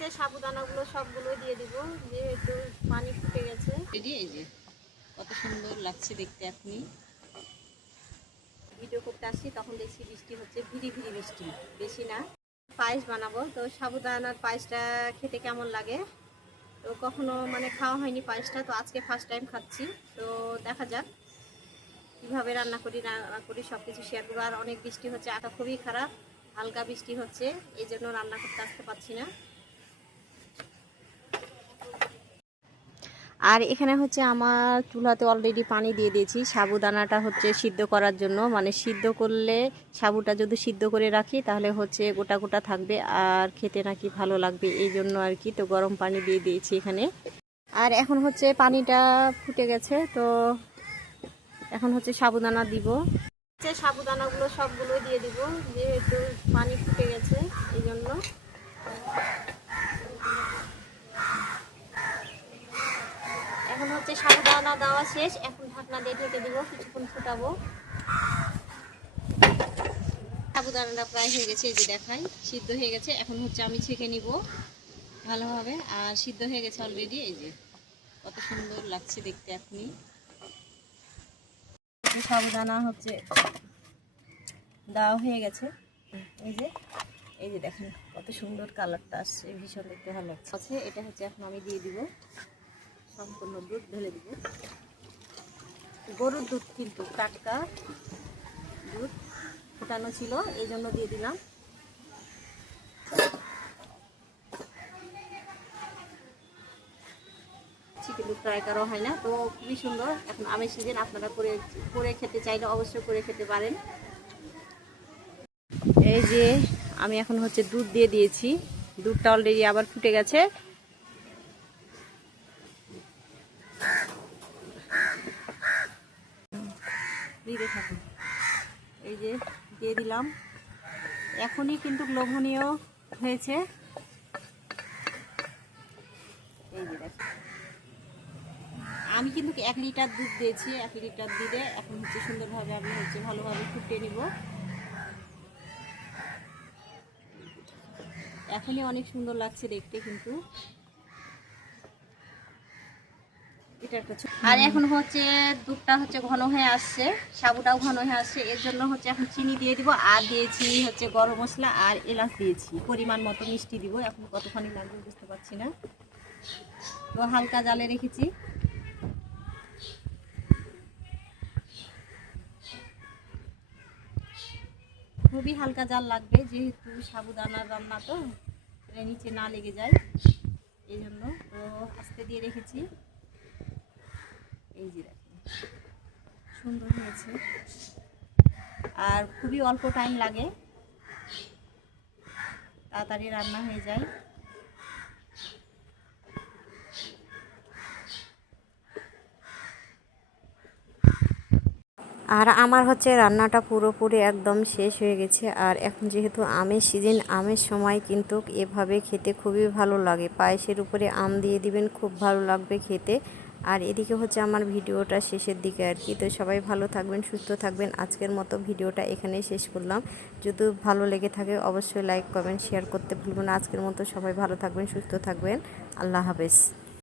যে সাবুদানাগুলো সবগুলো দিয়ে দিব যেহেতু পানি ফুটে গেছে। এই যে কত সুন্দর লাগছে দেখতে আপনি। ভিডিও করতে আসছি তখন দেখছি বৃষ্টি হচ্ছে ভিড়ি ভিড়ি বৃষ্টি। বেশি না পায়েস বানাবো। তো সাবুদানার পায়েসটা খেতে কেমন লাগে? তো কখনো মানে খাওয়া হয়নি পায়েসটা তো আজকে ফার্স্ট টাইম খাচ্ছি। তো দেখা যাক কীভাবে রান্না করি না করি সব কিছু শেয়ার করব। আর অনেক বৃষ্টি হচ্ছে আটা খুবই খারাপ হালকা বৃষ্টি হচ্ছে এই জন্য রান্না করতে আসতে পারছি না। আর এখানে হচ্ছে আমার চুলাতে অলরেডি পানি দিয়ে দিয়েছি। সাবুদানাটা হচ্ছে সিদ্ধ করার জন্য। মানে সিদ্ধ করলে, সাবুটা যদি সিদ্ধ করে রাখি, তাহলে হচ্ছে গোটা গোটা থাকবে আর খেতে নাকি ভালো লাগবে এই জন্য আর কি তো গরম পানি দিয়ে দিয়েছি এখানে। আর এখন হচ্ছে পানিটা ফুটে গেছে, তো এখন হচ্ছে সাবুদানা দিব। হচ্ছে সাবুদানাগুলো সবগুলো দিয়ে দিব। যেহেতু পানি ফুটে গেছে এই জন্য এখন হচ্ছে সাবুদানা দেওয়া শেষ। এখন ঢাকনা দিয়ে ঢেকে দিব, কিছুক্ষণ ফুটাবো। সাবুদানাটা প্রায় হয়ে গেছে, এই যে দেখাই, সিদ্ধ হয়ে গেছে। এখন হচ্ছে আমি ছেঁকে নিব ভালোভাবে, আর সিদ্ধ হয়ে গেছে অলরেডি এই যে। কত সুন্দর লাগছে দেখতে আপনি সাবুদানা হচ্ছে দেওয়া হয়ে গেছে। এই যে এই যে দেখেন কত সুন্দর কালারটা আসছে, ভীষণ দেখতে ভালো লাগছে। আছে এটা হচ্ছে এখন আমি দিয়ে দিব। সম্পূর্ণ দুধ ঢেলে দিব। গরুর দুধ কিন্তু টাটকা দুধ ফোটানো ছিল, এই জন্য দিয়ে দিলাম। ট্রাই করা হয় না, তো খুবই সুন্দর। এখন আমের সিজন, আপনারা করে করে খেতে চাইলে অবশ্যই করে খেতে পারেন। এই যে আমি এখন হচ্ছে দুধ দিয়ে দিয়েছি। দুধটা অলরেডি আবার ফুটে গেছে। দিতে থাকুন। এই যে দিয়ে দিলাম। এখনই কিন্তু লোভনীয় হয়েছে। এই যে আমি কিন্তু এক লিটার দুধ দিয়েছি, এক লিটার দিলে এখন হচ্ছে সুন্দরভাবে আমি হচ্ছে ভালোভাবে ফুটিয়ে নিব। এখনই অনেক সুন্দর লাগছে দেখতে কিন্তু। আর এখন হচ্ছে দুধটা হচ্ছে ঘন হয়ে আসছে, সাবুটাও ঘন হয়ে আসছে, এর জন্য হচ্ছে এখন চিনি দিয়ে দিব। আর দিয়েছি হচ্ছে গরম মশলা আর এলাচ দিয়েছি। পরিমাণ মতো মিষ্টি দিব, এখন কতখানি লাগবে বুঝতে পারছি না। তো হালকা জালে রেখেছি। খুবই হালকা জাল লাগবে, যেহেতু সাবুদানার রান্না তো নিচে না লেগে যায়, এই জন্য তো আস্তে দিয়ে রেখেছি। এই যে সুন্দর হয়েছে। আর খুবই অল্প টাইম লাগে। তাড়াতাড়ি রান্না হয়ে যায়। আর আমার হচ্ছে রান্নাটা পুরোপুরি একদম শেষ হয়ে গেছে। আর এখন যেহেতু আমের সিজন আমের সময় কিন্তু এভাবে খেতে খুবই ভালো লাগে। পায়েসের উপরে আম দিয়ে দিবেন, খুব ভালো লাগবে খেতে। আর এদিকে হচ্ছে আমার ভিডিওটা শেষের দিকে আর কি। তো সবাই ভালো থাকবেন, সুস্থ থাকবেন। আজকের মতো ভিডিওটা এখানেই শেষ করলাম। যদি ভালো লেগে থাকে অবশ্যই লাইক কমেন্ট শেয়ার করতে ভুলবেন আজকের মতো সবাই ভালো থাকবেন, সুস্থ থাকবেন। আল্লাহ হাফেজ।